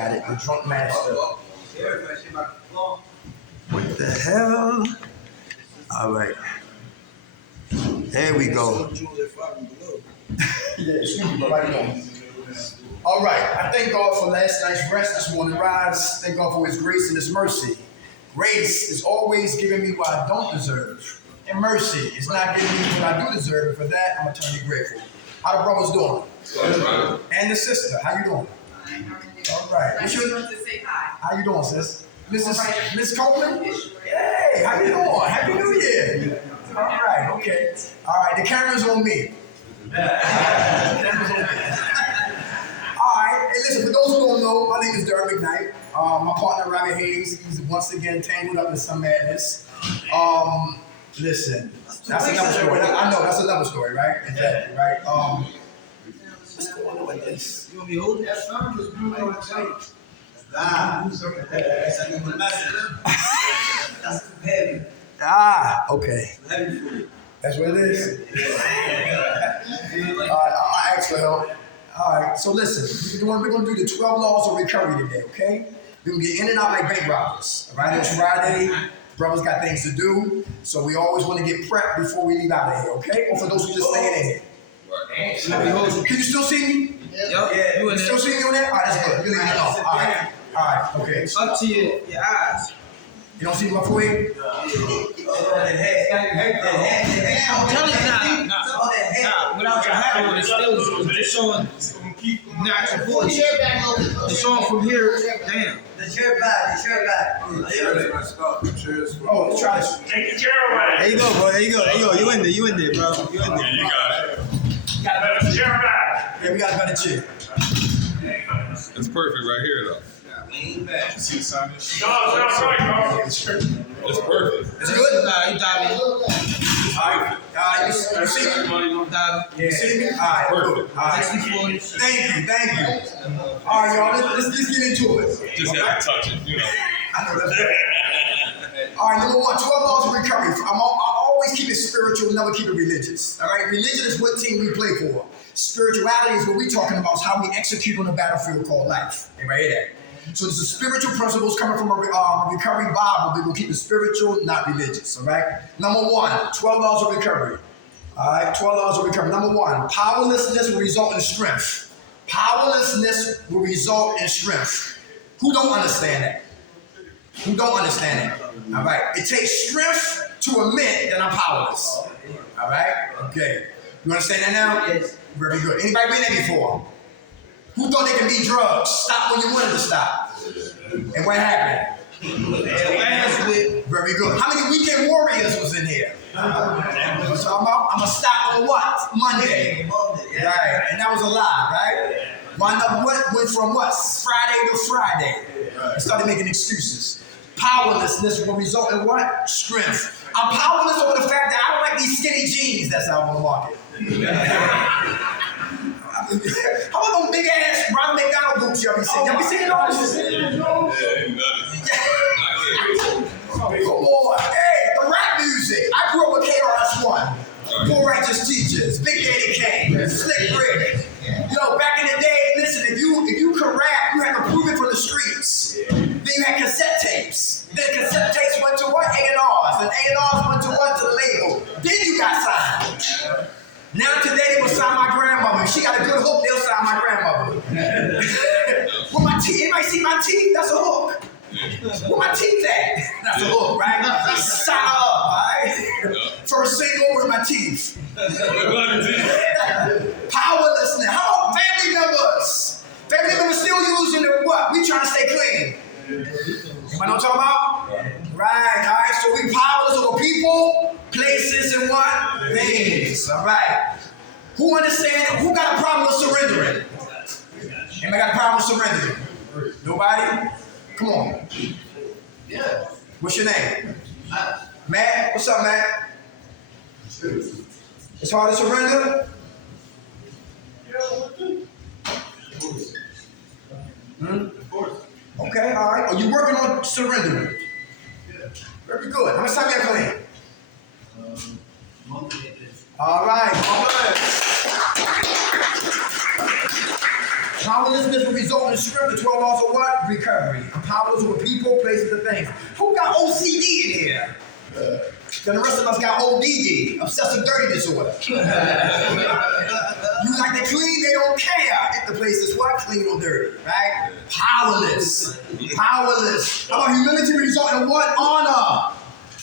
got it. The drunk master. What the hell? All right. There we go. Yeah, excuse me, but how you doing? All right. I thank God for last night's rest, this morning rise. Thank God for His grace and His mercy. Grace is always giving me what I don't deserve. And mercy is not giving me what I do deserve. And for that, I'm eternally grateful. How the brothers doing? And the sister, how you doing? All right. I just want to say hi. How you doing, sis? Miss Coleman? Hey, how you doing? Happy New Year. All right, okay. All right, the camera's on me. All right, hey, listen, for those who don't know, my name is Derek McKnight. My partner, Robert Hayes, he's once again tangled up in some madness. Listen, that's another story. I know, that's another story, right? Exactly, right? What's going on with this? You want me holding that son? Because you know what I'm That's heavy. Okay. Heavy for you. That's what it is. I asked for help. All right, so listen, we're going to do the 12 laws of recovery today, okay? We're going to get in and out like bank robbers. All right, it's Friday. Brothers got things to do, so we always want to get prepped before we leave out of here, okay? Or for those who just staying in here. Can you still see me? Yeah. You still see me on there? All right, that's good. You leave me alone. All right, okay. Up to your eyes. You don't see my forehead? I'm telling you now. Without your hat on, it's still just showing natural voice. It's showing from here down. The chair back. Oh, try this. Take the chair away. There you go, bro. There you go. You in there, bro. You in there. Yeah, you got it. Got the chair back. Yeah, we got a better chair. It's perfect right here, though. Lean back. See the sun? No, it's not right, bro. It's perfect. Is it good? Nah, you diving. You see me? Diving. You see me? All right, good. All right. 60-40. Thank you. All right, y'all, let's get into it. Just have to touch it, you know. I know that's right. All right, number one, 12 laws of recovery. I always keep it spiritual, never keep it religious. All right, religion is what team we play for. Spirituality is what we're talking about, is how we execute on the battlefield called life. Everybody hear that? So there's the spiritual principles coming from a recovery Bible. We're going to keep it spiritual, not religious, all right? Number one, 12 laws of recovery. All right, 12 laws of recovery. Number one, powerlessness will result in strength. Powerlessness will result in strength. Who don't understand that? Who don't understand that? All right, it takes strength to admit that I'm powerless. All right, okay. You understand that now? Yes. Very good. Anybody been there before? Who thought they could beat drugs? Stop when you wanted to stop. And what happened? Very good. How many weekend warriors was in here? I'm going to stop on what? Monday. Right. And that was a lie, right? Wind up went from what? Friday to Friday. And started making excuses. Powerlessness will result in what? Strength. I'm powerless over the fact that I don't like these skinny jeans that's out on the market. How about them big ass Ronald McDonald boots y'all be seeing? Y'all be seeing those? Come on. Hey, the rap music. I grew up with KRS-One. Poor Righteous Teachers, Big Daddy Kane, Slick Rick. You know, back in the day, listen, if you could rap, you had to prove it from the streets. Then you had cassette tapes. Then cassette tapes went to what? A&Rs. And A&Rs went to what? To the label. Then you got signed. Now today they will sign my grandmother. If she got a good hook, they'll sign my grandmother. With my teeth, anybody see my teeth? That's a hook. Where my teeth at? That's a hook, right? Sign up, all right? First single with my teeth. Powerlessness. How about family members? Family members still using the what? We trying to stay clean. Anybody know what I'm talking about? Right, all right. So we powerless over people, places, and what? Things. All right. Who understand? Who got a problem with surrendering? Anybody got a problem with surrendering? Nobody? Come on. Yeah. What's your name? Matt? What's up, Matt? It's hard to surrender? Okay, all right. Are you working on surrendering? Very good. How much time you got clean? All right. Powerlessness will result in the script. The 12 laws of what? Recovery. I'm powerless over people, places, and things. Who got OCD in here? Then the rest of us got ODD, obsessive dirty disorder. You like to clean, they don't care if the place is what? Clean or dirty, right? Powerless. Powerless. How about humility result in what? Honor.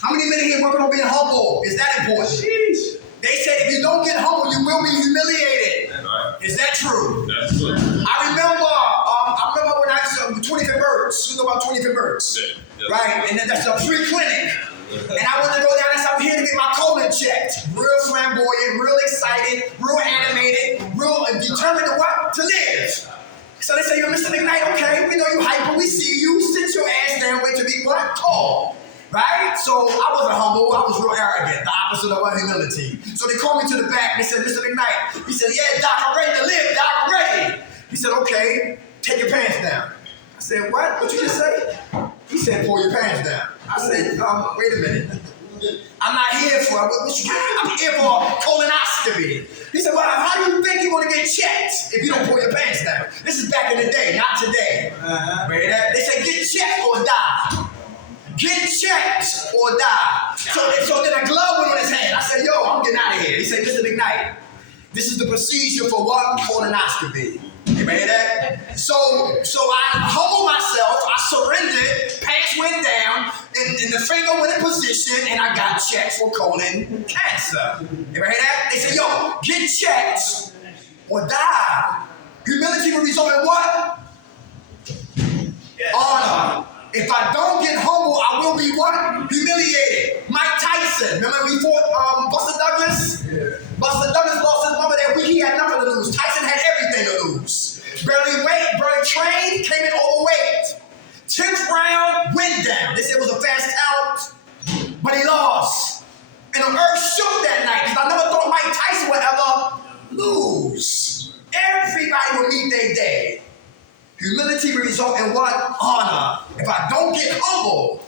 How many men here working on being humble? Is that important? Jeez. They said if you don't get humble, you will be humiliated. Right. Is that true? That's true. I remember when I was 25th Birds. You know about 25th Birds? Yeah. Right? And then that's a free clinic. And I wanted to go down and say, I'm here to get my colon checked. Real flamboyant, real excited, real animated, real determined to what? To live. So they say, you're Mr. McKnight, okay, we know you hyper, we see you, sit your ass down, wait to be what? Tall. Right? So I wasn't humble, I was real arrogant, the opposite of what? Humility. So they called me to the back, they said, Mr. McKnight. He said, yeah, Doc, I'm ready to live, Doc, I'm ready. He said, okay, take your pants down. I said, what? What you just say? He said, pull your pants down. I said, wait a minute. I'm not here for, I'm here for colonoscopy. He said, well, how do you think you're going to get checked if you don't pull your pants down? This is back in the day, not today. They said, get checked or die. Get checked or die. So then a glove went on his hand. I said, yo, I'm getting out of here. He said, Mr. McKnight, this is the procedure for what? Colonoscopy. You ready that? So I humbled myself, I surrendered, pants went down, and the finger went in position, and I got checked for colon cancer. You ready that? They said, yo, get checked or die. Humility will result in what? Yes. Honor. If I don't get humble, I will be what? Humiliated. Mike Tyson, remember we fought Buster Douglas? Yeah. Buster Douglas lost his mother that week. He had nothing to lose. Tyson had everything to lose. Barely trained, came in overweight. 10th round, went down. They said it was a fast count, but he lost. And the earth shook that night because I never thought Mike Tyson would ever lose. Everybody will meet their day. Humility will result in what? Honor. If I don't get humble,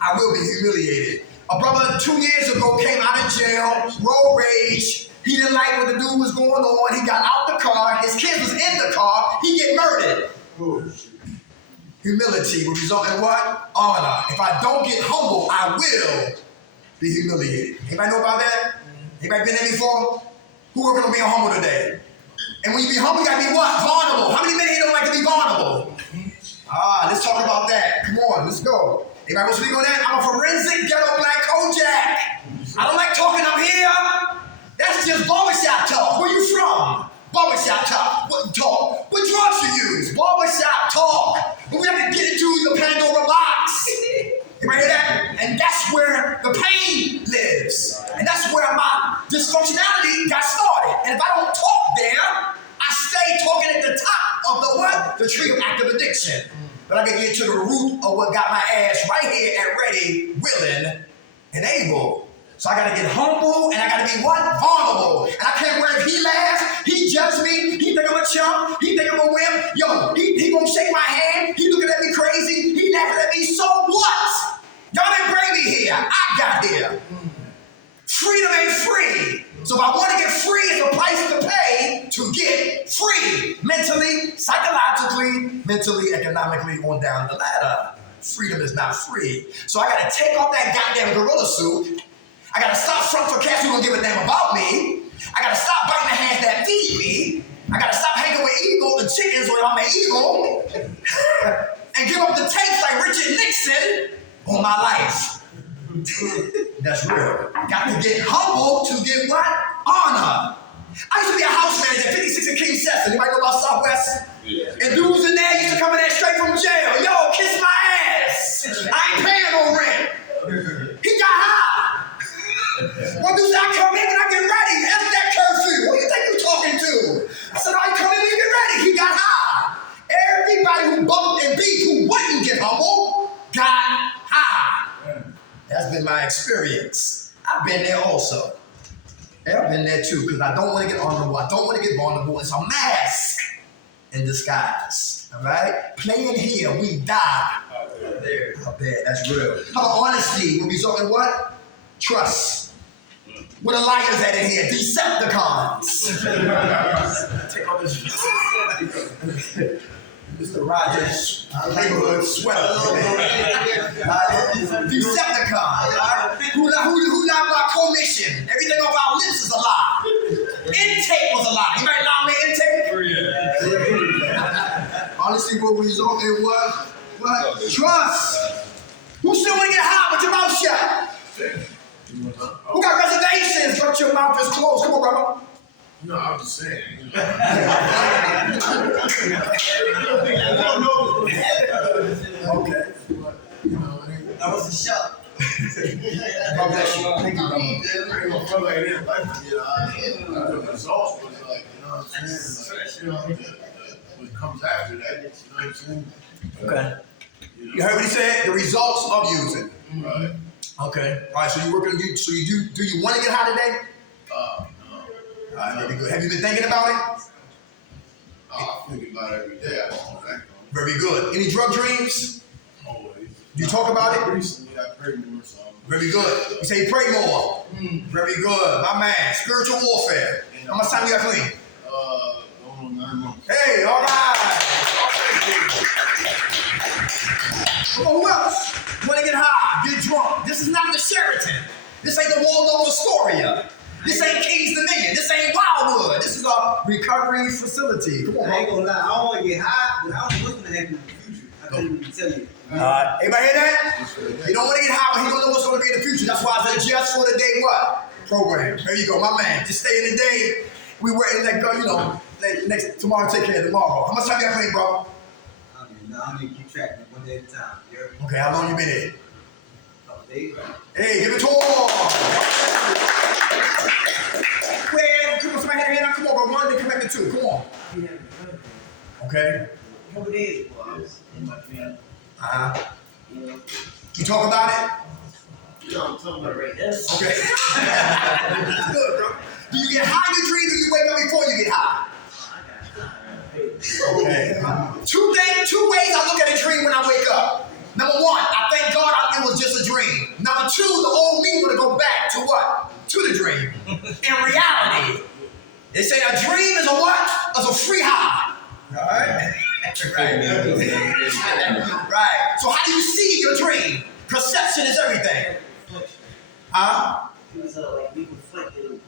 I will be humiliated. A brother 2 years ago came out of jail, road rage. He didn't like what the dude was going on. He got out the car. His kid was in the car. He get murdered. Humility will result in what? Honor. If I don't get humble, I will be humiliated. Anybody know about that? Anybody been there before? Who are going to be humble today? And when you be humble, you got to be what? Vulnerable. How many men here don't like to be vulnerable? Let's talk about that. Come on, let's go. Anybody want to speak on that? I'm a forensic ghetto black Kojak. I don't like talking up here. That's just barbershop talk. Where you from? Barbershop talk. What talk? What drugs you use? Barbershop talk. But we have to get into the Pandora box. You ready for that? And that's where the pain lives. And that's where my dysfunctionality got started. And if I don't talk there, I stay talking at the top of the what? The tree of active addiction. But I can get to the root of what got my ass right here and ready, willing, and able. So I gotta get humble and I gotta be what? Vulnerable. And I can't worry if he laughs, he judges me, he think I'm a chump, he think I'm a wimp. Yo, he won't shake my hand, he looking at me crazy, he laughing at me, so what? Y'all didn't bring me here, I got here. Freedom ain't free. So if I want to get free, it's a price to pay to get free. Mentally, psychologically, mentally, economically, on down the ladder. Freedom is not free. So I gotta take off that goddamn gorilla suit. I gotta stop front for cats who don't give a damn about me. I gotta stop biting the hands that feed me. I gotta stop hanging with eagles and chickens when I'm an eagle. And give up the tapes like Richard Nixon on my life. That's real. Got to get humble to get what? Honor. I used to be a house manager at 56 and King Cesar. Anybody know about Southwest? Yeah. And dudes in there used to come in there straight from jail. Yo, kiss my ass. I ain't paying no rent. He got high. One dude said, I come in when I get ready. After that curfew. Who you think you talking to? I said, I come in when you get ready. He got high. Everybody who bumped and beat who wouldn't get humble got high. That's been my experience. I've been there also. Yeah, I've been there too, because I don't want to get honorable. I don't want to get vulnerable. It's a mask in disguise. All right? Playing here, we die. There. Up there, that's real. How about honesty will result in what? Trust. Where the liars at in here? Decepticons. Take off this. This is the Rogers neighborhood sweater. Decepticons. Who lied by commission? Everything off our lips is a lie. Intake was a lie. You might lie on the intake? Honestly, what result it was? What? Trust. Who still want to get hot with your mouth shut? Who got reservations but your mouth is closed? Come on, brother. No, I'm just saying. Okay. That was a shock. God bless you. Thank you, brother. The results was like, you know what I'm saying? What comes after that, you know what I'm saying? Okay. You heard what he said? The results of using. Right. Okay. All right. So you working? So you do? Do you want to get high today? No. All right. Very good. Have you been thinking about it? I think about it every day. I don't know that. Very good. Any drug dreams? Always. You talk about it? Recently, I prayed more, so Very good. You say you pray more. Very good. My man. Spiritual warfare. How much time you got clean? going on 9 months. Hey, all right. Come on, who else? Want to get high, get drunk. This is not the Sheraton. This ain't the Waldorf Astoria. This ain't King's Dominion. This ain't Wildwood. This is a recovery facility. Come on, I ain't bro. gonna lie, I don't want to get high, but I don't know what's gonna happen in the future. I couldn't even tell you. Everybody hear that? You don't want to get high, but he don't know what's going to be in the future. That's why I said just for the day what? Program. There you go, my man. Just stay in the day. We were in that, you know, next tomorrow, take care of tomorrow. How much time you got playing, bro? I need to keep track of it one day at a time. You heard me? Okay, how long you been in? Couple days. Hey, give it to him. Wait, come on, somebody had a hand up. Come on, bro. One, then come back to two. Come on. Okay. Couple days ago, I was in my family. You know, You talk about it? I'm talking about right now. Okay. That's good, bro. Do you get high in your dreams or you wake up before you get high? Okay. Two ways I look at a dream when I wake up. Number one, I thank God it was just a dream. Number two, the old me would go back to what? To the dream. In reality, they say a dream is a what? Is a free high. Alright? Right. Right. So how do you see your dream? Perception is everything. Huh? It was like we reflected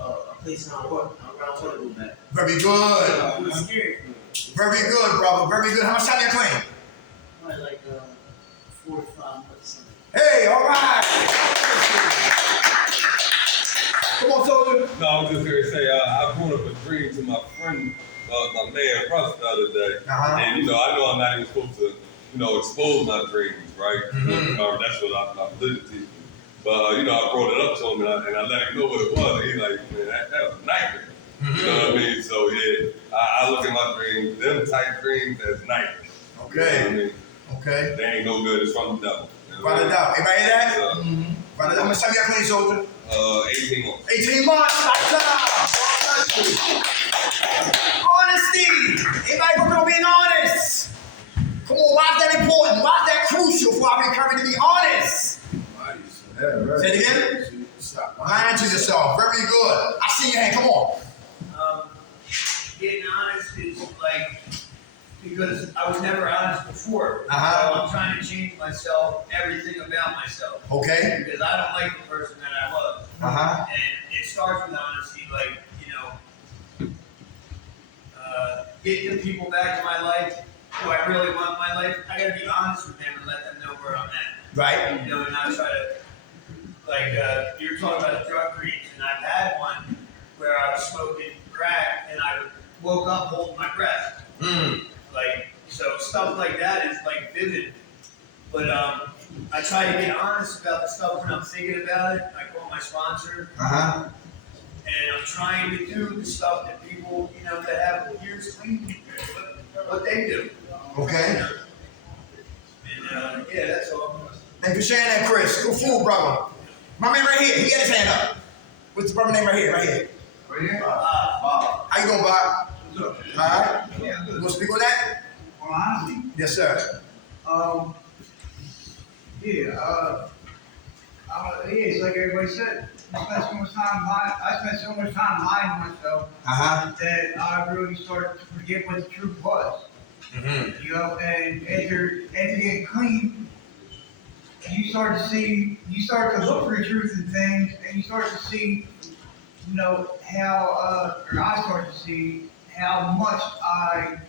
a place in our work, around work a little bit. Very good. It was scary for me. Very good, brother. Very good. How much time you claim? Probably like 4 to 5 months. Hey, all right. Come on, soldier. No, I was just gonna say I brought up a dream to my friend, my man Russ the other day, and I know I'm not even supposed to, expose my dreams, right? That's what I'm living to. But I brought it up to him and I let him know what it was. And he's like, man, that was a nightmare. You know what I mean? So yeah, I look at my dreams, them type dreams as nightmares. Okay. You know what I mean? Okay. They ain't no good. It's from the devil. Write it down. Everybody hear that? So, How much time you got clean, soldier? 18 months. 18 months. Honesty. Everybody working on being honest. Come on, why is that important? Why is that crucial for our recovery to be honest? Say it again. Lying to yourself. Very good. I see your hand. Come on. Getting honest is like, because I was never honest before. So I'm trying to change myself, everything about myself. Okay. Because I don't like the person that I was. And it starts with honesty, like, getting the people back to my life who I really want in my life. I gotta be honest with them and let them know where I'm at. Right. And not try to, you're talking about drug dreams, and I've had one where I was smoking crack and I woke up holding my breath. So stuff like that is vivid. But I try to get honest about the stuff when I'm thinking about it. I call my sponsor. And I'm trying to do the stuff that people, that have ears clean, what they do. Okay. And yeah, that's all. Thanks for sharing that, Chris. Good fool, brother. My man right here, he got his hand up. What's the brother name right here? Right here. Bob. How you doing, Bob? All right. You want to speak on that? Well, honestly, Yes, sir. it's like everybody said. I spent so much time lying to myself that I really started to forget what the truth was. Mm-hmm. You know, and as you're getting clean, you start to look for the truth in things, and you start to see, you know, how, or I start to see how much I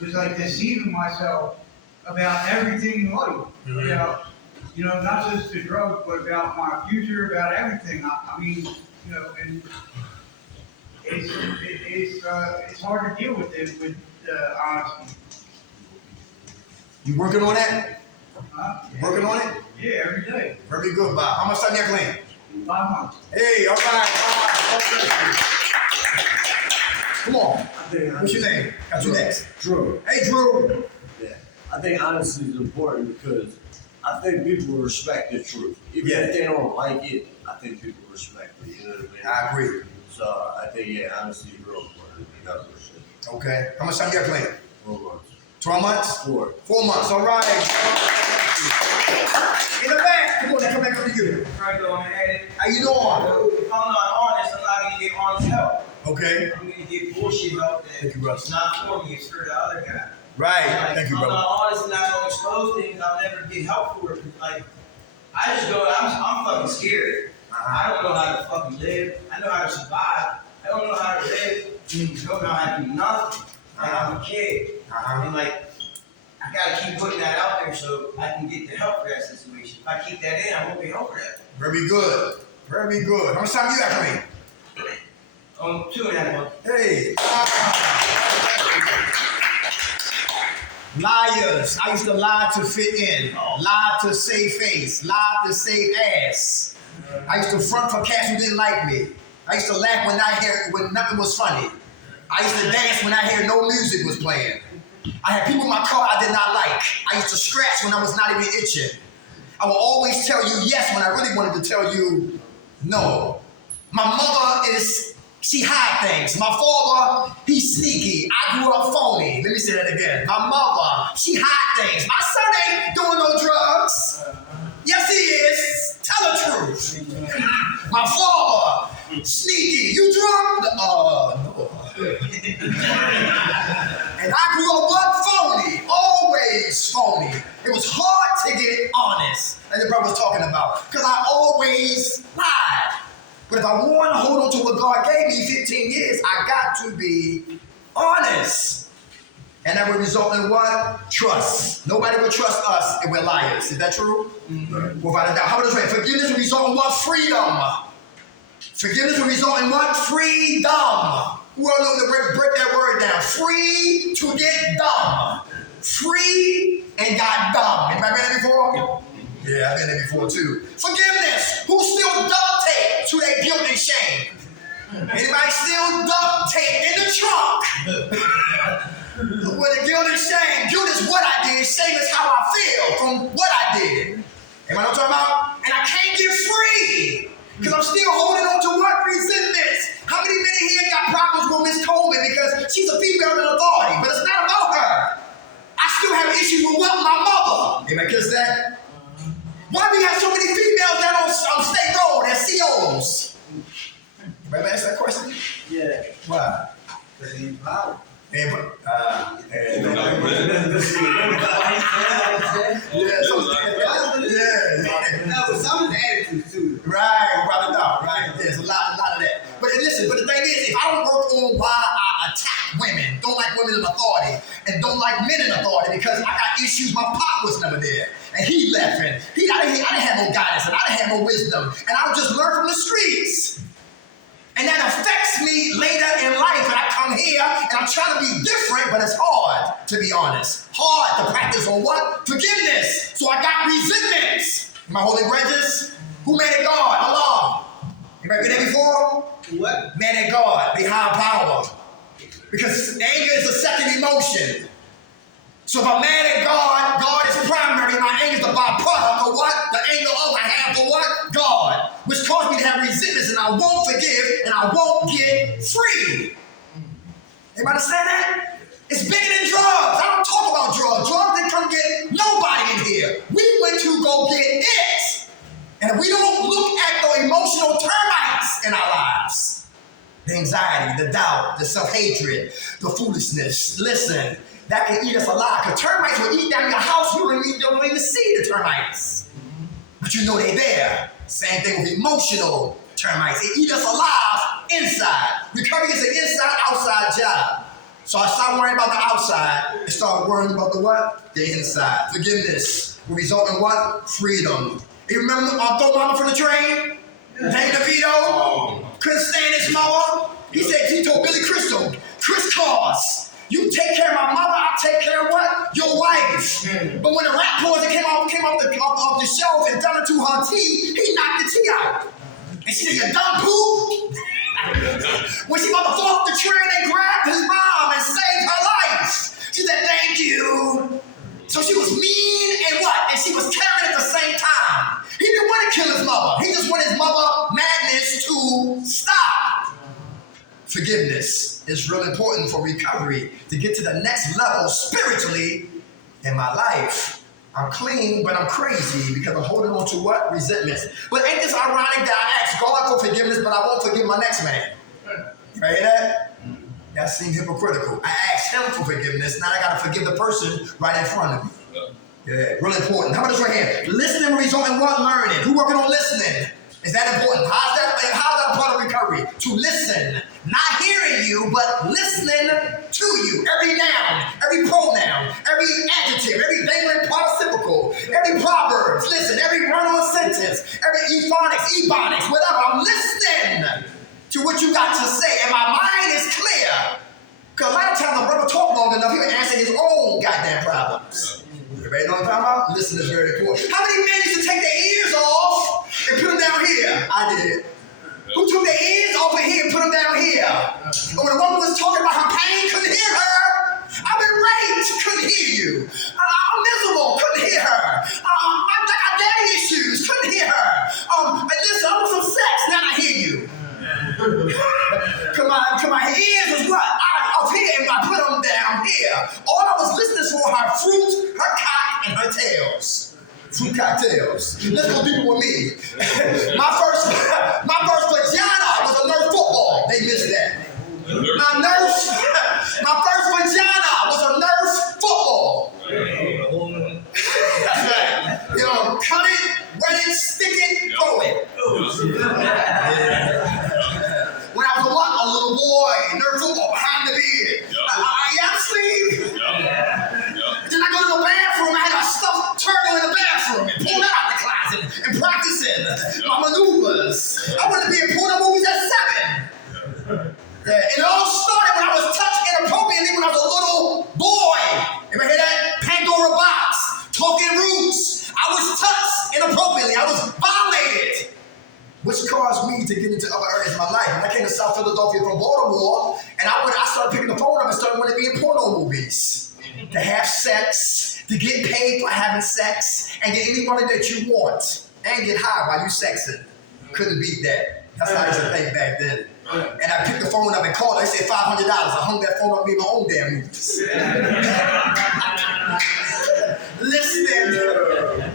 was like deceiving myself about everything in life. Mhm. About, you know, not just the drugs, but about my future, about everything. I mean, you know, and it's hard to deal with it, with honesty. You working on that? Working on it? Yeah, every day. Very good, Bob. How much time you got clean? 5 months. Hey, all right. Come on. I think What's your name? Got you next. Drew. Hey, Drew. Yeah. I think honesty is important because I think people will respect the truth. Even if they don't like it, I think people respect it. You know what I mean? I agree. So I think, yeah, honesty is real important. You gotta respect it. Okay. How much time you got clean? 4 months. 12 months? 4. 4 months. All right. In the back. Come on, now come back up to you. Right on, man. How you doing? If I'm not honest, I'm not gonna get honest help. Okay. I'm gonna get bullshit help Thank that you, brother. it's not for me, it's for the other guy. Right. Like, Thank you, if I'm brother. not honest and I don't expose things, I'll never get help for it. Like, I just go, I'm fucking scared. I don't know how to fucking live. I know how to survive. I don't know how to live. I don't know how to do nothing. Like, I'm a kid. And like, I gotta keep putting that out there so I can get the help for that situation. If I keep that in, I won't get help for that. Very good. Very good. How much time you got clean? 2.5 months. Hey. Liars. I used to lie to fit in, lie to save face, lie to save ass. I used to front for cats who didn't like me. I used to laugh when nothing was funny. I used to dance when I heard no music was playing. I had people in my car I did not like. I used to scratch when I was not even itching. I will always tell you yes when I really wanted to tell you no. My mother she hide things. My father, he's sneaky. I grew up phony. Let me say that again. My mother, she hide things. My son ain't doing no drugs. Yes, he is. Tell the truth. My father, sneaky. You drunk? No. And I grew up phony. Always phony. It was hard to get honest, as the brother was talking about, because I always lied. But if I want to hold on to what God gave me 15 years, I got to be honest. And that would result in what? Trust. Nobody would trust us if we're liars. Is that true? Mm-hmm. Without a doubt. How about this way? Forgiveness will result in what? Freedom. Forgiveness will result in what? Freedom. Who all know to break that word down? Free to get dumb. Free and got dumb. Anybody been there before? Yeah, I've been there before too. Forgiveness. Who still duct tape to their guilt and shame? Anybody still duct tape in the trunk? With the guilt and shame. Guilt is what I did. Shame is how I feel from what I did. Anybody know what I'm talking about? And I can't get free because I'm still holding on to what? Resentments. How many men here got problems with Miss Coleman because she's a female in authority, but it's not about her. I still have issues with what? My mother. Anybody kiss that? Why do we have so many females down on State Road as COs? Anybody ask that question? Yeah. Why? Because he's proud. Yeah. No, but some of the attitudes too. Right, without a doubt, right? There's a lot of that. But listen, but the thing is, if I don't work on why I attack women, don't like women in authority, and don't like men in authority because I got issues, my pop was never there. And he left, and I didn't have no guidance, and I didn't have no wisdom, and I just learned from the streets. And that affects me later in life, and I come here, and I'm trying to be different, but it's hard, to be honest. Hard to practice on what? Forgiveness. So I got resentments. Am I holding grudges? Who made it God? Allah. Anybody been there before? What? Man and God, behind power. Because anger is a second emotion. So if I'm mad at God, God is primary, my anger is the byproduct of what? The anger I have for what? God. Which caused me to have resentments, and I won't forgive, and I won't get free. Anybody understand that? It's bigger than drugs. I don't talk about drugs. Drugs didn't come get nobody in here. We went to go get it. And if we don't look at the emotional term the anxiety, the doubt, the self-hatred, the foolishness. Listen, that can eat us alive. Because termites will eat down your house. You don't even see the termites. But you know they're there. Same thing with emotional termites. They eat us alive inside. Recovery is an inside-outside job. So I stopped worrying about the outside and started worrying about the what? The inside. Forgiveness will result in what? Freedom. You remember throw mama from the train? Danny DeVito? Couldn't stand his mother. He told Billy Crystal, crisscross. You take care of my mother, I'll take care of what? Your wife. But when the rat poison came off the shelf and done it to her tea, he knocked the tea out. And she said, you dumb poop. When she about to fall off the train, they grabbed his mom and saved her life. She said, thank you. So she was mean and what? And she was caring at the same time. He didn't want to kill his mother. He just wanted his mother madness to stop. Forgiveness is real important for recovery to get to the next level spiritually in my life. I'm clean, but I'm crazy because I'm holding on to what? Resentments. But ain't this ironic that I ask God for forgiveness, but I won't forgive my next man? You hear that? That seems hypocritical. I asked him for forgiveness, now I gotta forgive the person right in front of me. Yeah, really important. How about this right here? Listening result in what? Learning. Who working on listening? Is that important? How's that a part of recovery? To listen. Not hearing you, but listening to you. Every noun, every pronoun, every adjective, every dangling participle, every proverbs, listen, every run-on sentence, every ephonics, ebonics, whatever. I'm listening to what you got to say, and my mind is clear. Because a lot of times the brother talk long enough, he will answer his own goddamn problems. Everybody know what I'm talking about? Listen is very important. How many men used to take their ears off and put them down here? I did. Who took their ears off of here and put them down here? And when a woman was talking about her pain, couldn't hear her. I've been raped, couldn't hear you. I'm miserable, couldn't hear her. I got daddy issues, couldn't hear her. Listen, I want some sex, now I hear you. Come on, her ears was what? Up here, and I put them down here. All I was listening for her fruit, her cock, and her tails. Fruit cocktails. Let's go deeper with me. My first vagina was a Nerf football. They missed that. My first vagina was a Nerf football. That's right. You know, cut it, wet it, stick it, throw it. When I was a little boy, Nerf football behind the beard. Then I go to the bathroom, I had a stuffed turtle in the bathroom and pull that out the closet and practicing my maneuvers. I wanted to be in porno movies at 7. Yeah, it all started when I was touched inappropriately when I was a little boy. Ever hear that? Pandora box, talking roots. I was touched inappropriately. I was violated. Which caused me to get into other areas of my life. When I came to South Philadelphia from Baltimore, and I started picking the phone up and started wanting to be in porno movies. To have sex, to get paid for having sex, and get any money that you want, and get high while you sexing. Couldn't beat that. That's how I used to think back then. And I picked the phone up and called. They said $500. I hung that phone up and made my own damn movies. Listen.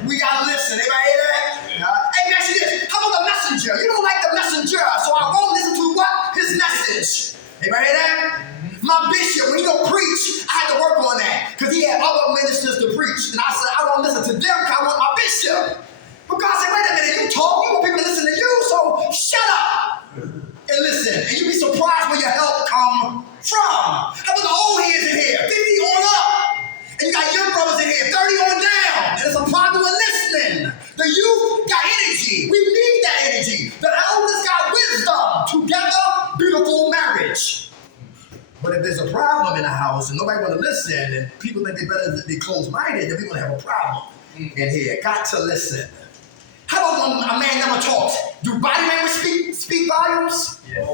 We gotta listen. Anybody hear that? Hey, actually this. How about the messenger? You don't like the messenger, so I won't listen to what? His message. Anybody hear that? My bishop, when he don't preach, I had to work on that. Because he had other ministers to preach. And I said, I don't listen to them because I want my bishop. But God said, wait a minute, you talk, you want people to listen to you, so shut up and listen. And you'll be surprised where your help come from. How about the old heads in here? 50 on up. And you got young brothers in here, 30 on down. And there's a problem with listening. The youth got energy. We need that energy. The elders got wisdom. Together, beautiful marriage. But if there's a problem in the house and nobody want to listen and people think they better be closed-minded, then we're going to have a problem in here. Got to listen. How about when a man never talks? Do body language speak volumes? Yes.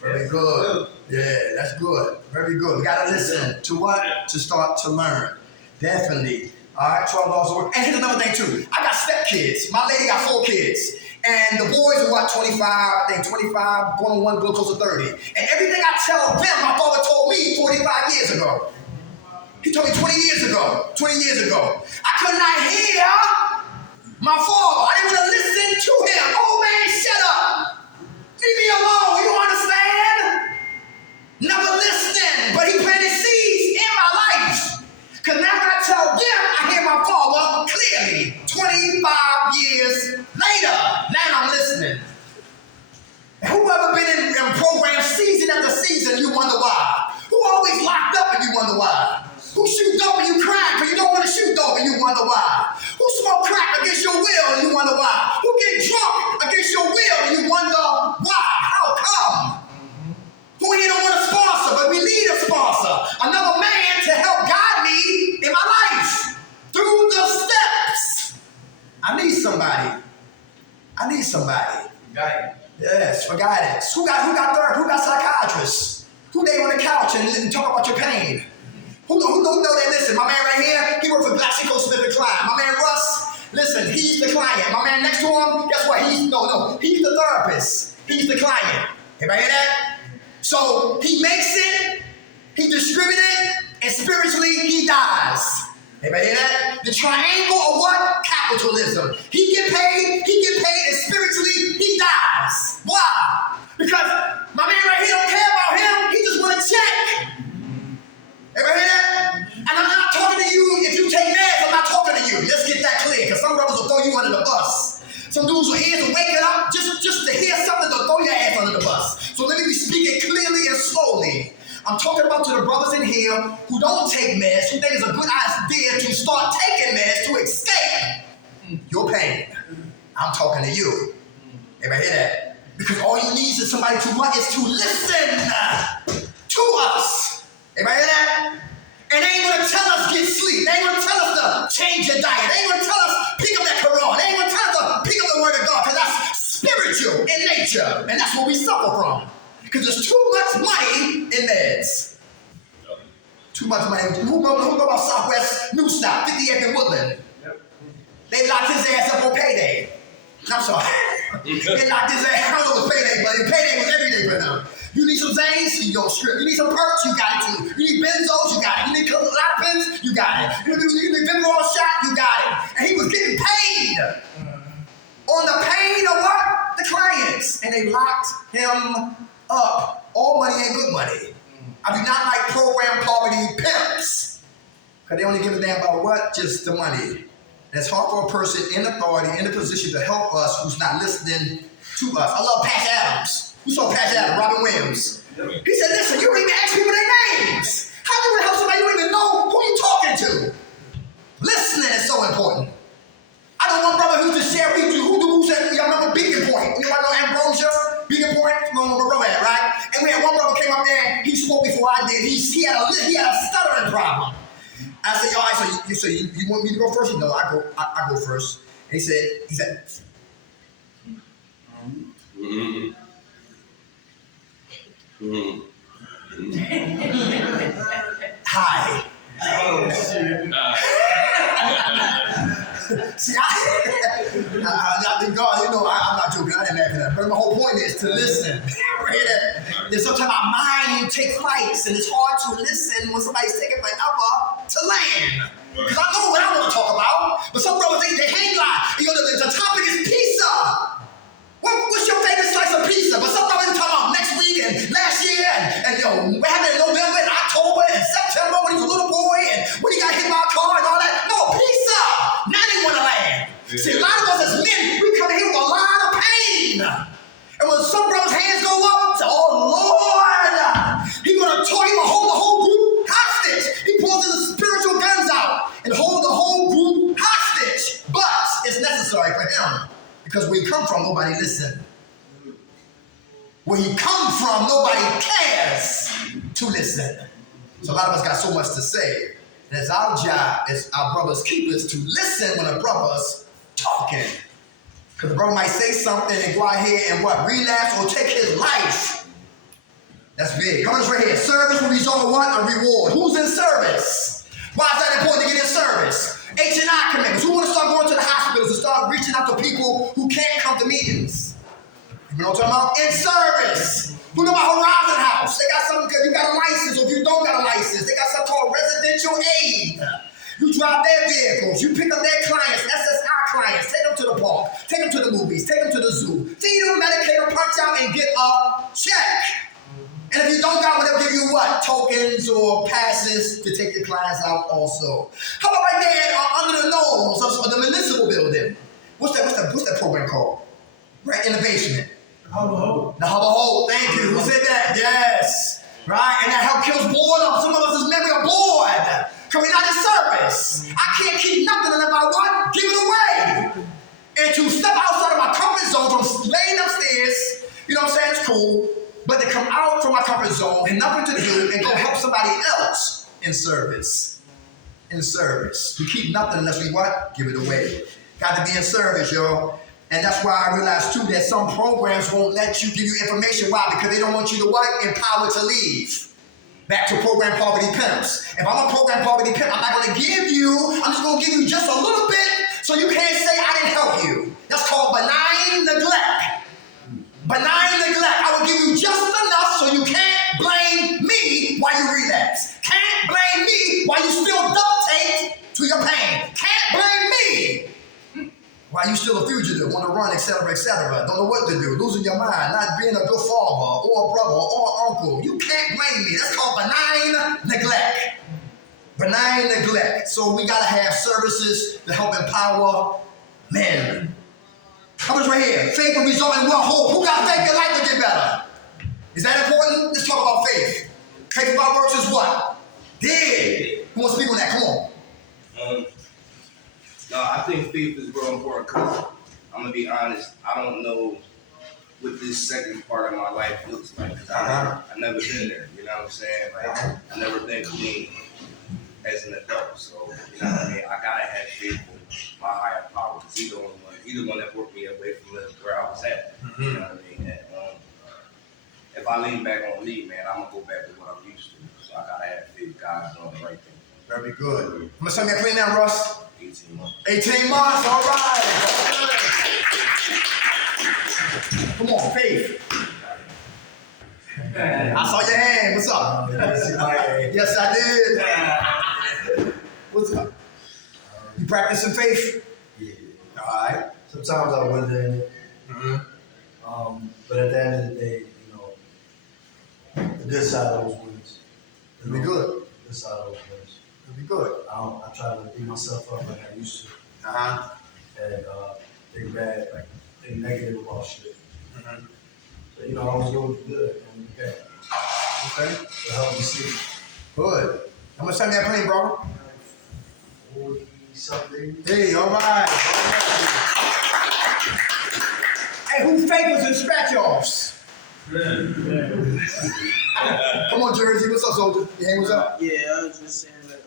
Very good. Yeah, that's good. Very good. We got to listen to what? To start to learn. Definitely. All right, $12 a week. And here's another thing too. I got stepkids. My lady got 4 kids. And the boys are what, 25, I think 25, going on 1, going close to 30. And everything I tell them, my father told me 45 years ago. He told me 20 years ago. I could not hear my father. I didn't want to listen to him. Oh man, shut up. Leave me alone, you understand? years later, now I'm listening. And who ever been in programs season after season, you wonder why? Who always locked up and you wonder why? Who shoot dope and you cry because you don't want to shoot dope and you wonder why? Who smoke crack against your will and you wonder why? Who get drunk against your will and you wonder why? How come? Who here don't want a sponsor, but we need a sponsor. Another man to help guide me in my life through the steps. I need somebody. I need somebody. Guidance. Yes, for guidance. Who got therapy? Who got psychiatrists? Who they on the couch and talk about your pain? Who don't know that? Listen, my man right here, he worked for GlaxoSmithKline. My man Russ, listen, he's the client. My man next to him, guess what? He's the therapist. He's the client. Everybody hear that? So he makes it, he distributes it, and spiritually he dies. Everybody hear that? The triangle of what? Capitalism. He get paid, and spiritually he dies. Why? Because my man right here don't care about him. He just want a check. Everybody hear that? And I'm not talking to you if you take meds. I'm not talking to you. Let's get that clear, because some brothers will throw you under the bus. Some dudes with ears will wake it up just to hear something to throw your ass under the bus. So let me be speaking clearly and slowly. I'm talking about to the brothers in here who don't take meds, who think it's a good idea to start taking meds to escape your pain. I'm talking to you. Everybody hear that? Because all you need is somebody to listen to us. Everybody hear that? And they ain't gonna tell us get sleep. They ain't gonna tell us to change your diet. They ain't gonna tell us pick up that Quran. They ain't gonna tell us to pick up the word of God, because that's spiritual in nature. And that's what we suffer from. Because there's too much money in meds. Too much money. Who know about Southwest New Stop, 58th and Woodland? Yep. They locked his ass up on payday. I'm sorry. They locked his ass. I don't know what's payday, but payday was every day for them. You need some Zanes, you go strip. You need some perks, you got it too. You need benzos, you got it. You need a lot of pins, you got it. You need Vimroll shot, you got it. And he was getting paid on the pain of what? The clients. And they locked him up. All money ain't good money. I do not like program poverty pimps, because they only give a damn about what? Just the money. And it's hard for a person in authority, in a position to help us who's not listening to us. I love Patch Adams. Who saw Patch Adams? Robin Williams. He said, listen, you don't even ask people their names. How do you help somebody you don't even know who you're talking to? Listening is so important. I know one brother who used to share with you who said, y'all remember Beacon Point? You know Ambrosia? Beacon Point? You know where brother at, right? And we had one brother came up there, he spoke before I did. He had a stuttering problem. I said, yo, so you want me to go first? You know, I go first. And he said, hi. Oh, shit. See, God, you know, I'm not joking. I didn't laugh at that. But my whole point is to listen. Right? Sometimes our mind takes flights, and it's hard to listen when somebody's taking forever to land. Because I know what I want to talk about, but some brothers think they hang line. You know, the topic is pizza. What's your favorite slice of pizza? But some brothers talking about next week and last year, and you know, what happened in November and October and September when he was a little boy, and when he got hit by a car and all that. No, pizza. Now they want to land. Yeah. See, a lot of us as men, we come in here with a lot of pain. And when some brothers' hands go up, say, oh Lord, he's gonna hold the whole group hostage. He pulls his spiritual guns out and hold the whole group hostage. But it's necessary for him, because where he come from, nobody listen. Where he come from, nobody cares to listen. So a lot of us got so much to say. And it's our job as our brothers' keepers to listen when a brother's talking. Because the brother might say something and go ahead and what? Relapse or take his life. That's big. Come on, right here. Service will result in what? A reward. Who's in service? Why is that important to get in service? H&I commitments. Who want to start going to the hospitals and start reaching out to people who can't come to meetings? You know what I'm talking about? In service. Who know about Horizon House? They got something, because you got a license, or if you don't got a license, they got something called residential aid. You drive their vehicles, you pick up their clients, SSI clients, take them to the park, take them to the movies, take them to the zoo, feed them, medicate them, punch out, and get a check. And if you don't got one, they'll give you what? Tokens or passes to take your clients out also. How about right there under the nose of the municipal building? what's that program called? Right in the basement. Hubba Hope. The Hubba Hope. Thank you. Who said that? Yes. Right? And that help kills boredom. Some of us is maybe bored. Because we're not in service. I can't keep nothing unless I what? Give it away. And to step outside of my comfort zone from laying upstairs, you know what I'm saying? It's cool. But to come out from my comfort zone and nothing to do and go help somebody else in service. In service. We keep nothing unless we what? Give it away. Got to be in service, y'all. And that's why I realized too that some programs won't let you give you information. Why? Because they don't want you to what? Empower to leave. Back to program poverty pimps. If I'm a program poverty pimp, I'm not going to give you, I'm just going to give you just a little bit so you can't say I didn't help you. That's called benign neglect. Benign neglect. I will give you just enough so you can't blame me while you relapse. Can't blame me while you still duct tape to your pain. Can't blame me while you still a fugitive, want to run, etc., etc. Don't know what to do, losing your mind, not being a good father or a brother or uncle. You can't blame me. That's called benign neglect. Benign neglect. So we got to have services to help empower men. How much right here? Faith will result in what? Hope. Who got faith their life will get better? Is that important? Let's talk about faith. Faith without works is what? Dead. Who wants to speak on that? Come on. No, I think faith is real important because I'm going to be honest, I don't know what this second part of my life looks like. I've never been there, you know what I'm saying? Like, I've never been clean as an adult. So, you know what I mean? I got to have faith in my higher power because he's the one that brought me away from where I was at. You know what I mean? And, if I lean back on me, man, I'm going to go back to what I'm used to. So I got to have faith God's doing the right thing. Very good. I'm going to send me a clean now, Russ. 18 months. 18 months, all right. Come on, faith. I saw your hand. What's up? Yes, I did. What's up? You practicing faith? Yeah. All right. Sometimes I wonder in it. But at the end of the day, you know, the good side always wins. It'll be good. The good side always wins. It'll be good. I try to beat myself up like I used to. Uh-huh. And think bad, like think negative about shit. So, you know, I always go with the good and the bad. Okay. To help me see. Good. How much time you have playing, bro? 40-something. Hey, all right. Hey, who faith was in scratch-offs? Come on, Jersey. What's up, soldier? Your hand was up? Yeah, I was just saying, like,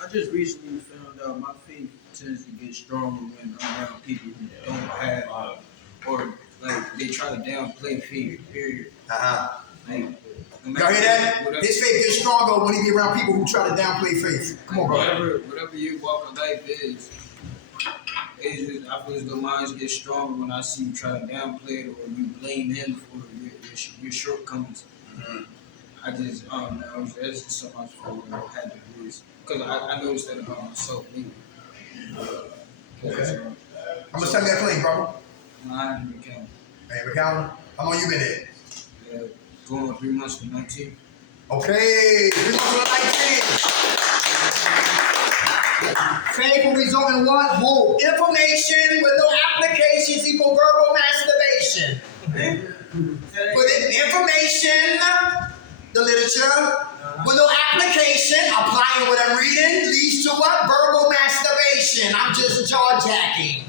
I just recently found out my faith tends to get stronger when I'm around people who don't have, or like they try to downplay faith. Period. Like, Y'all hear that? His faith gets stronger when he be around people who try to downplay faith. Come on, bro. Whatever your walk of life is, I feel as though mine gets stronger when I see you try to downplay it or you blame him for your shortcomings. I just, that's just something I feel like I had to do this. Because I noticed that about myself, maybe. Okay. How much time you got playing, bro? I ain't been counting. Hey, McCallum, how long you been here? Going on 3 months from 19. Okay, 3 months from 19. Faith will result in what? Hope. Information with no applications equal verbal masturbation. Put in information, the literature, with no application, applying what I'm reading, leads to what? Verbal masturbation. I'm just jaw-jacking.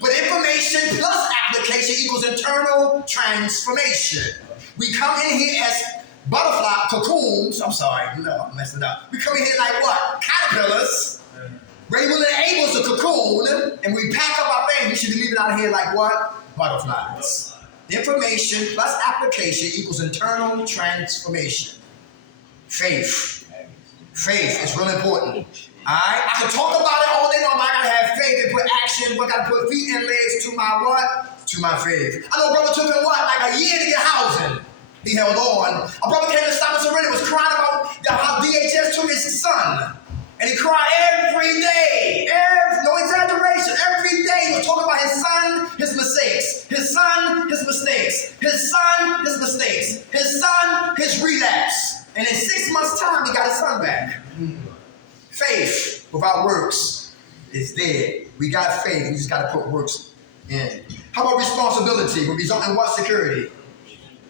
But information plus application equals internal transformation. We come in here as butterfly cocoons. I'm sorry, no, I messed it up. We come in here like what? Caterpillars. Ready when it enables a cocoon, and we pack up our things. We should be leaving out of here like what? Butterflies. Information plus application equals internal transformation. Faith. Faith is really important. Alright? I can talk about it all day long, but I gotta have faith and put action, but I gotta put feet and legs to my what? To my faith. I know a brother took him what? Like a year to get housing. He held on. A brother came to Stop and Surrender, was crying about how DHS took his son. And he cried every day. No exaggeration. Every day he was talking about his son, his mistakes. His son, his mistakes. His son, his mistakes. His son, his relapse. And in 6 months' time, he got his son back. Faith without works It's dead. We got faith. We just got to put works in. How about responsibility? Will result in what? Security.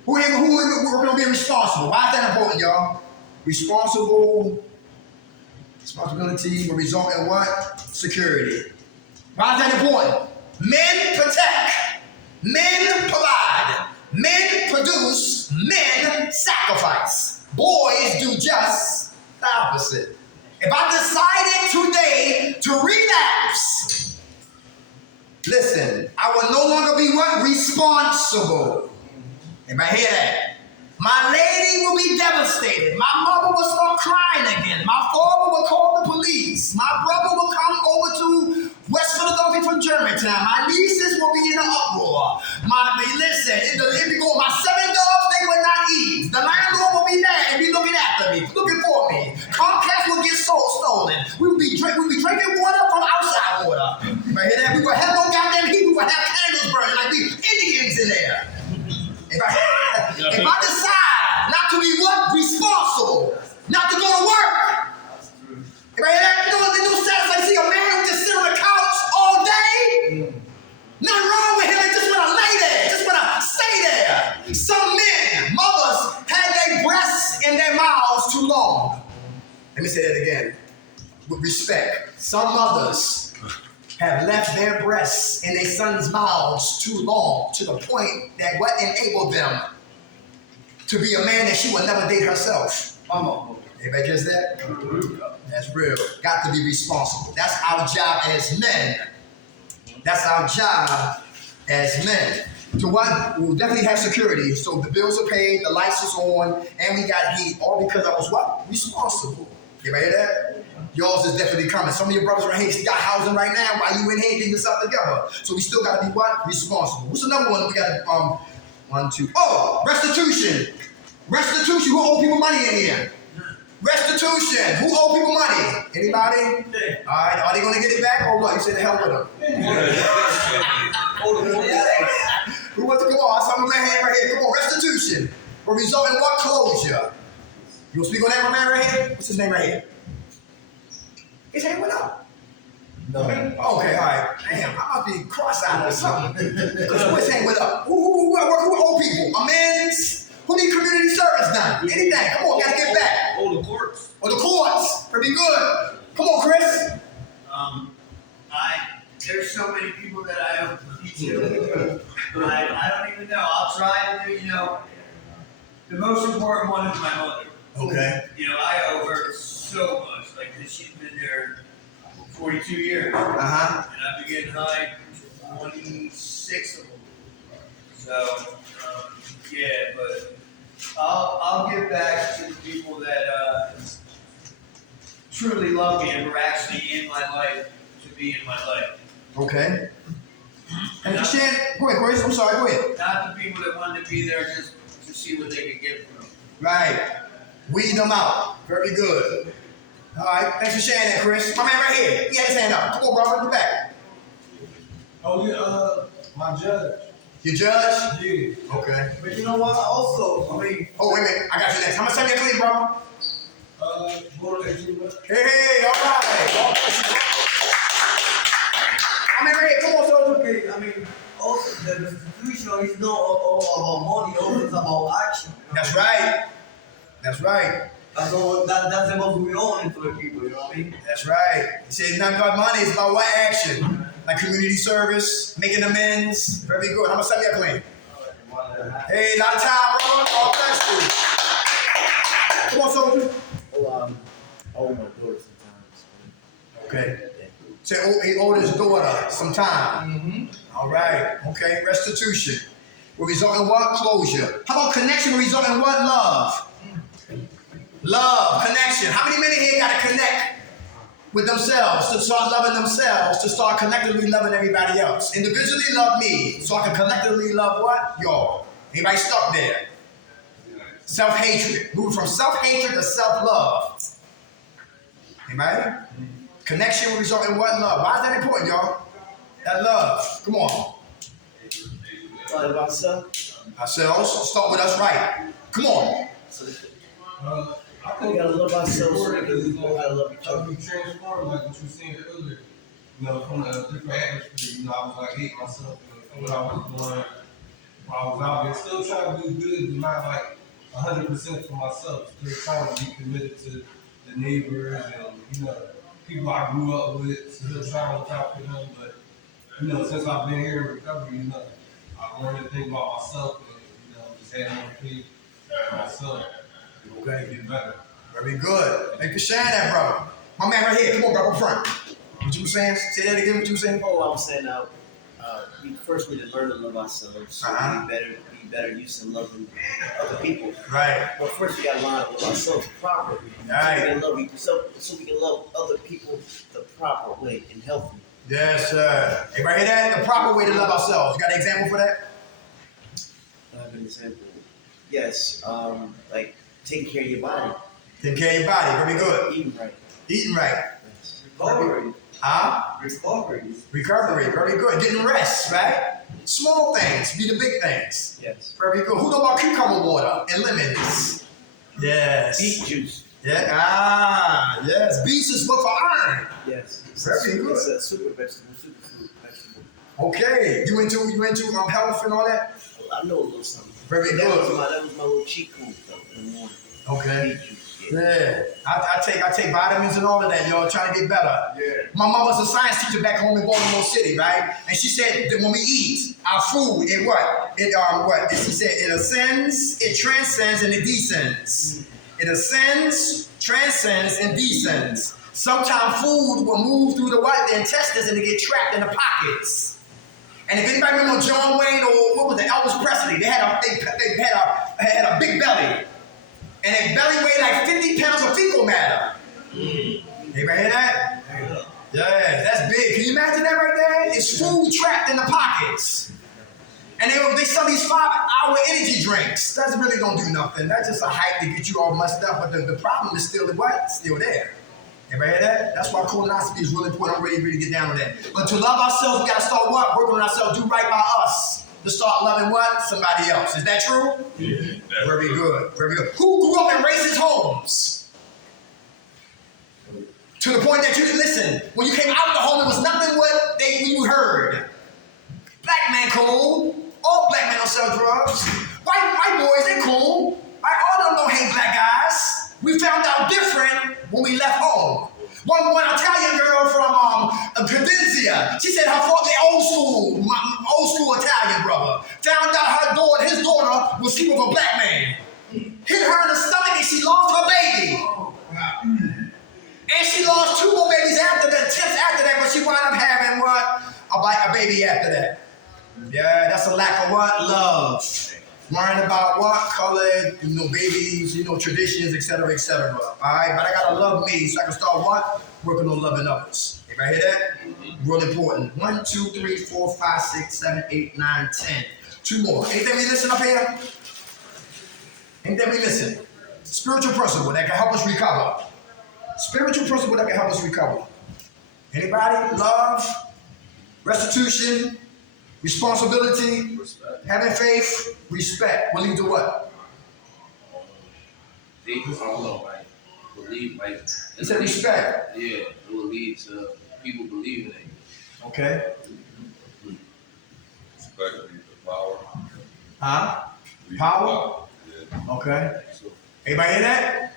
Who we're going to be responsible? Why is that important, y'all? Responsibility will result in what? Security. Why is that important? Men protect. Men provide. Men produce. Men sacrifice. Boys do just the opposite. If I decided today to relapse, listen, I will no longer be what? Responsible. Anybody hear that? My lady will be devastated. My mother will start crying again. My father will call the police. My brother will come over to West Philadelphia from Germantown. My nieces will be in an uproar. If you go, my 7 dogs, they will not eat. The landlord will be mad and be looking after me, looking for me. Comcast will get stolen. We will be drinking water from outside water. Anybody hear that? We will have no goddamn heat. We will have candles burning like we Indians in there. If I decide not to be what? Responsible, not to go to work. If I hear that, you know what they do? Like see a man who just sit on the couch all day. Nothing wrong with him. They just want to lay there, just want to stay there. Some men, mothers, had their breasts in their mouths too long. Let me say that again, with respect. Some mothers have left their breasts in their sons' mouths too long, to the point that what enabled them to be a man that she would never date herself. Anybody gets that? That's real. Got to be responsible. That's our job as men. That's our job as men. To what? We'll definitely have security. So the bills are paid, the lights is on, and we got heat, all because I was what? Responsible. Anybody hear that? Yours is definitely coming. Some of your brothers right here got housing right now while you in here getting yourself together. So we still got to be what? Responsible. What's another one? We got 1, 2. Oh, restitution. Restitution. Who owe people money in here? Restitution. Who owe people money? Anybody? All right. Are they going to get it back or what? You say the hell with them. Who wants to come on? I saw my man right here. Come on. Restitution. Will result in what? Closure. You want to speak on that, my man right here? What's his name right here? His hand went up. No. Okay, all right. Damn, I must be cross-eyed or something. Because who his hand went up? Who owe people? Amends? Who need community service done? Anything. Come on, gotta get back. Oh, the courts. Oh, the courts. Pretty good. Come on, Chris. There's so many people that I owe to. I don't even know. I'll try to do, the most important one is my mother. Okay. I owe her so much. Like, she's been there 42 years. Uh-huh. And I've been getting high 26 of them. So, but I'll give back to the people that truly love me and were actually in my life to be in my life. Okay. And Shan, go ahead, Chris. I'm sorry, go ahead. Not the people that wanted to be there just to see what they could get from them. Right. Weed them out. Very good. All right. Thanks for sharing that, Chris. My man right here. He had his hand up. Come on, brother. In the back. Oh, yeah, my judge. Your judge? Yeah. Okay. But you know what? Also, Oh, wait a minute. I got you next. How much time you clean, brother? More than 2 months. Hey, all right. God bless you. I mean, right here. Come on, soldier. Okay, also the restitution is not all about money, also it's about action. That's right. That's right. That's what we own into the people, you know what I mean? That's right. He said it's not about money, it's about what action. Like community service, making amends. Very good. How much time you got clean? Hey, a lot of time, bro. God bless you. Come on, soldier. Oh, my daughter sometimes. Okay. Say, he owed his daughter some time. Mm-hmm. All right. Okay. Restitution will result in what? Closure. How about connection will result in what? Love. Love, connection. How many men in here got to connect with themselves to start loving themselves, to start collectively loving everybody else? Individually love me, so I can collectively love what? Y'all. Anybody stuck there? Self-hatred. Move from self-hatred to self-love. Anybody? Connection will result in what? Love. Why is that important, y'all? That love. Come on. Talk about self. Ourselves. Start with us right. Come on. I think You gotta love ourselves so we can important know how to love each other. be transformed, like what you were saying earlier. you know, from a different atmosphere. You know, I was like hating myself and what I was doing while I was out there. Still trying to do good, but not like 100% for myself. Still trying to be committed to the neighbors and, you know, people I grew up with. Still trying to look out for them. But, you know, since I've been here in recovery, you know, I learned to think about myself and, you know, just had more faith in myself. Okay. Get better. Very good. Thank you for sharing that, brother. My man right here, come on, brother, up front. What you were saying? Say that again, what you were saying? Oh, I was saying, we first need to learn to love ourselves. So be better use in loving other people. Right. Well, first we gotta learn to love ourselves properly. Right. So we can love other people the proper way and healthy. Yes, sir. Everybody hear that? The proper way to love ourselves. You got an example for that? I have an example. Yes, like taking care of your body. Taking care of your body. Very good. Eating right. Eating right. Yes. Recovery. Huh? Recovery. Recovery. Very good. Getting rest, right? Small things be the big things. Yes. Very good. Who know about cucumber water and lemons? Yes. Beet juice. Yeah. Ah, yes. Beets is what for iron. Yes. Very good. It's a super vegetable, superfood vegetable. Okay. You into health and all that? I know a little something. Very that good. That was my little cheat code though in the morning. Okay. Beet juice. Yeah. I take vitamins and all of that, y'all, trying to get better. Yeah. My mom was a science teacher back home in Baltimore City, right? And she said that when we eat our food, it what? She said it ascends, it transcends, and it descends. It ascends, transcends, and descends. Sometimes food will move through the intestines and it get trapped in the pockets. And if anybody remember John Wayne or what was it, Elvis Presley, they had a big belly. And their belly weighed like 50 pounds of fecal matter. Anybody hear that? Yeah, that's big. Can you imagine that right there? It's food trapped in the pockets. And they sell these 5-hour energy drinks. That really don't do nothing. That's just a hype to get you all messed up. But the problem is still what? Still there. Everybody hear that? That's why colonoscopy is really important. I'm ready to get down with that. But to love ourselves, we got to start what? Working on ourselves. Do right by us. To start loving what? Somebody else. Is that true? Yeah. Very good. Very good. Who grew up in racist homes? To the point that you listen, when you came out the home, it was nothing what you heard. Black man cool. All black men don't sell drugs. White boys, they cool. All of them don't hate black guys. We found out different when we left home. One Italian girl from Cadencia, she said the old school Italian brother, found out his daughter was sleeping with a black man. Hit her in the stomach and she lost her baby. And she lost 2 more babies after that, but she wound up having what? A baby after that. Yeah, that's a lack of what? Love. Worrying about what? Color, babies, traditions, etc., etc. All right, but I gotta love me so I can start what? Working on loving others. Everybody hear that? Real important. 1, 2, 3, 4, 5, 6, 7, 8, 9, 10. 2 more. Ain't that we listen up here? Ain't that we listen? Spiritual principle that can help us recover. Spiritual principle that can help us recover. Anybody? Love, restitution, responsibility, having faith, respect. Will lead to what? They believe, He said respect. Yeah, it will lead to people believing in you. Okay. Respect the power. Huh? Power? Yeah. Okay. Everybody hear that?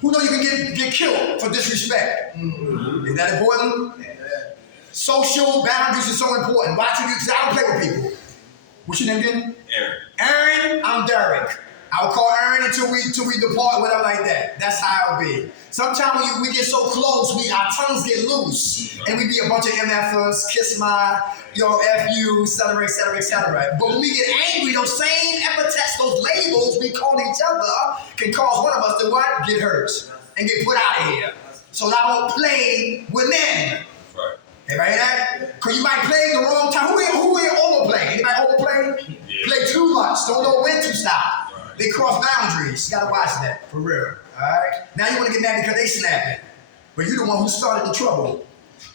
Who know you can get killed for disrespect? Is that important? Yeah. Social boundaries are so important. Why should you? Because I don't play with people. What's your name again? Aaron, I'm Derek. I'll call Aaron until we depart, whatever like that. That's how it'll be. Sometimes when we get so close, our tongues get loose. And we be a bunch of MFers, kiss my, F you, etc., etc., etc. But when we get angry, those same epithets, those labels we call each other can cause one of us to what? Get hurt and get put out of here. So I don't play with men. Right. Everybody hear that? Because you might play the wrong time. Who here overplay? Anybody overplay? Yeah. Play too much. Don't know when to stop. Right. They cross boundaries. You gotta watch that. For real. Alright? Now you want to get mad because they snapping. But you're the one who started the trouble.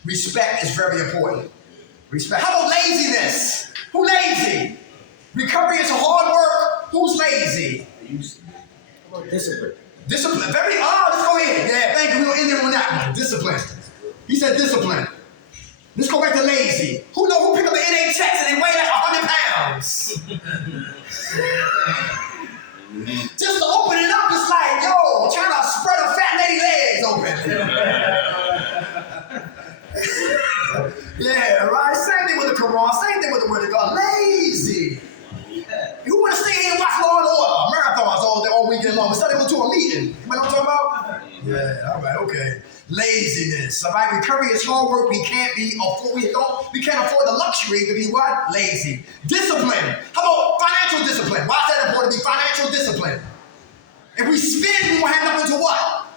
Respect is very important. Respect. How about laziness? Who lazy? Recovery is a hard work. Who's lazy? Discipline. Discipline. Let's go ahead. Yeah, thank you. We'll end it on that one. Discipline. He said discipline. All right, recovery is hard work. We can't afford the luxury to be what? Lazy. Discipline. How about financial discipline? Why is that important to be financial discipline? If we spend, we won't have nothing to what?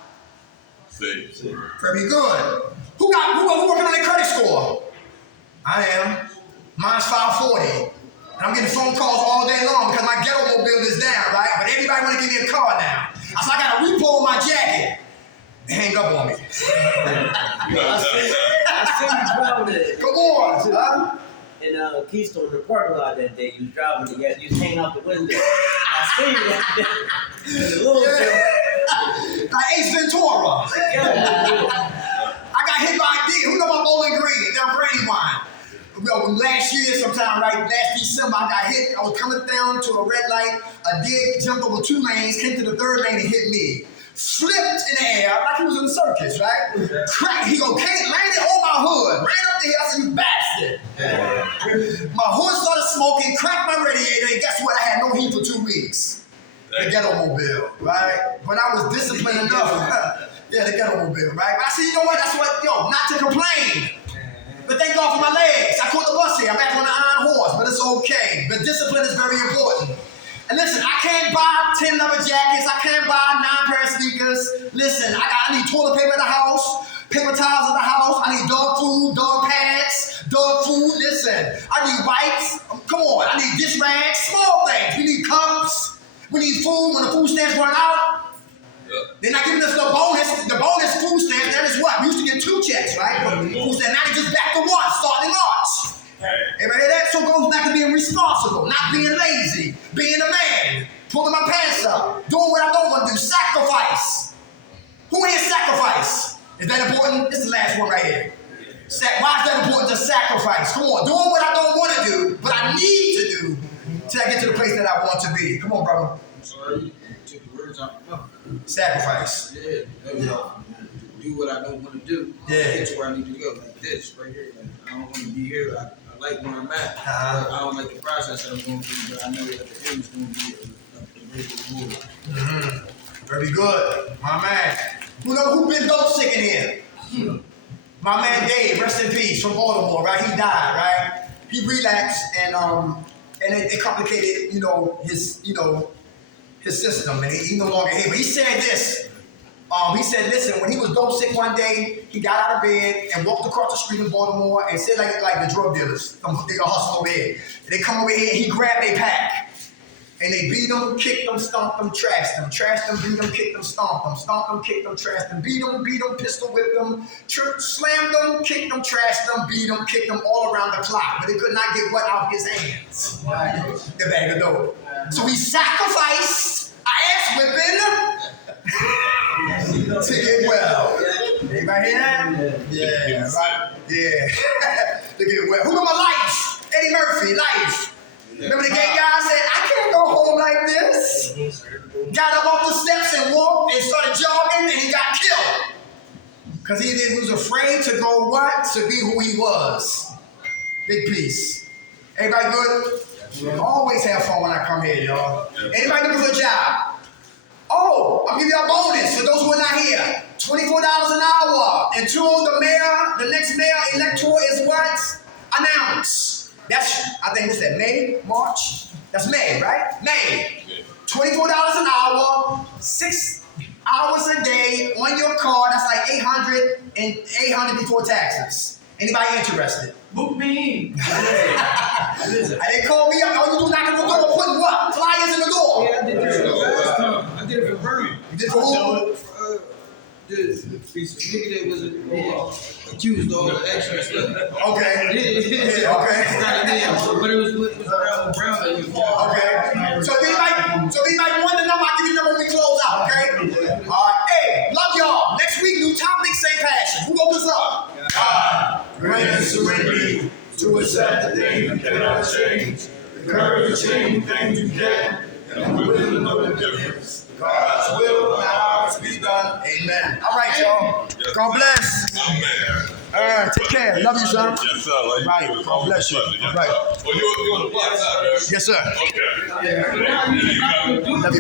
Save. Very good. Who working on their credit score? I am. Mine's 540. And I'm getting phone calls all day long because my ghetto mobile is down, right? But everybody want to give me a car now. So I got a repo on my jacket. They hang up on me. I seen you driving it. Come on, huh? In Keystone, in the parking lot that day, you was driving together. You was hanging out the window. I seen you that day. In the little Yeah. Like Ace Ventura. I got hit by a deer. Who know about Bowling Green? Down Brandywine. Last year sometime, right, last December, I got hit. I was coming down to a red light. A deer jumped over 2 lanes, came to the 3rd lane and hit me. Flipped in the air like he was in a circus, right? Cracked. He go, landed on my hood. Ran up the hill. I said, you bastard. My hood started smoking, cracked my radiator, and guess what? I had no heat for 2 weeks. The ghetto mobile, right? But I was disciplined enough. Yeah, the ghetto mobile, right? But I said, you know what? That's what, not to complain. But thank God for my legs. I caught the bus here. I'm back on the iron horse, but it's okay. But discipline is very important. And listen, I can't buy 10 leather jackets. I can't buy 9 pair of sneakers. Listen, I need toilet paper in the house, paper towels in the house. I need dog food, dog pads, dog food. Listen, I need wipes. Come on, I need dish rags, small things. We need cups. We need food when the food stamps run out. They're not giving us the bonus food stamps. That is what? We used to get 2 checks, right? But food stamps, now they just back to 1, starting in March. Everybody hear that? So it goes back to being responsible, not being lazy, being a man, pulling my pants up, doing what I don't want to do, sacrifice. Who here sacrifice? Is that important? This is the last one right here. Why is that important to sacrifice? Come on, doing what I don't want to do, but I need to do till I get to the place that I want to be. Come on, brother. I'm sorry, you took the words out of my mouth. Sacrifice. Yeah. Do what I don't want to do. Yeah. Get to where I need to go. Like this, right here. Like, I don't want to be here. I like where I'm at. I don't like the process that I'm going through, but I know that the end is going to be a great reward. Very good. My man. Who been dope sick in here? My man Dave, rest in peace, from Baltimore, right? He died, right? He relapsed and it complicated, his system, and he no longer here. But he said this. He said, listen, when he was dope sick one day, he got out of bed and walked across the street in Baltimore and said like the drug dealers, they gonna hustle over here. And they come over here and he grabbed a pack. And they beat him, kicked him, stomped him, trashed him, beat him, kicked him, stomped him, kicked him, trashed him, beat him, pistol whipped him, slammed him, kicked him, trashed him, beat him, kicked him all around the clock. But they could not get what out of his hands. The bag of dope. So he sacrificed ass whipping to get well. Anybody hear that? Yeah, right? Yeah. To get well. Who got my life? Eddie Murphy, life. Remember the gay guy said, I can't go home like this. Got up off the steps and walked and started jogging and he got killed. Because he was afraid to go what? To be who he was. Big peace. Everybody good? Always have fun when I come here, y'all. Anybody looking for a job? Oh, I'll give you a bonus for those who are not here. $24 an hour until the next mayor elector is what? Announced. That's, I think, what's that, May, March? That's May, right? May. $24 an hour, 6 hours a day on your car. That's like $800 before taxes. Anybody interested? Book me. They called me up. All you do is knock on the door, putting what? Flyers in the door. Yeah, I did it for the last time. I did it for Bernie. You did it for who? The nigga that was accused of all the extra stuff. Okay. Yeah, okay. But it was around Brown that he was talking. Okay. So if anybody want the number, I'll give you the number when we close out, okay? All right. Hey, love y'all. Next week, new topic, same passion. Who wrote this up? God, grant us serenity to accept the things we cannot change. The courage to change things you can, and the will to know the difference. God's will and ours be done. Amen. All right, y'all. God bless. Amen. All right, take care. Love you, son. Yes, sir. Like Right. God bless you. All right. Oh, you on the block side? Yes, sir. Okay. Yeah, you got it. Love you.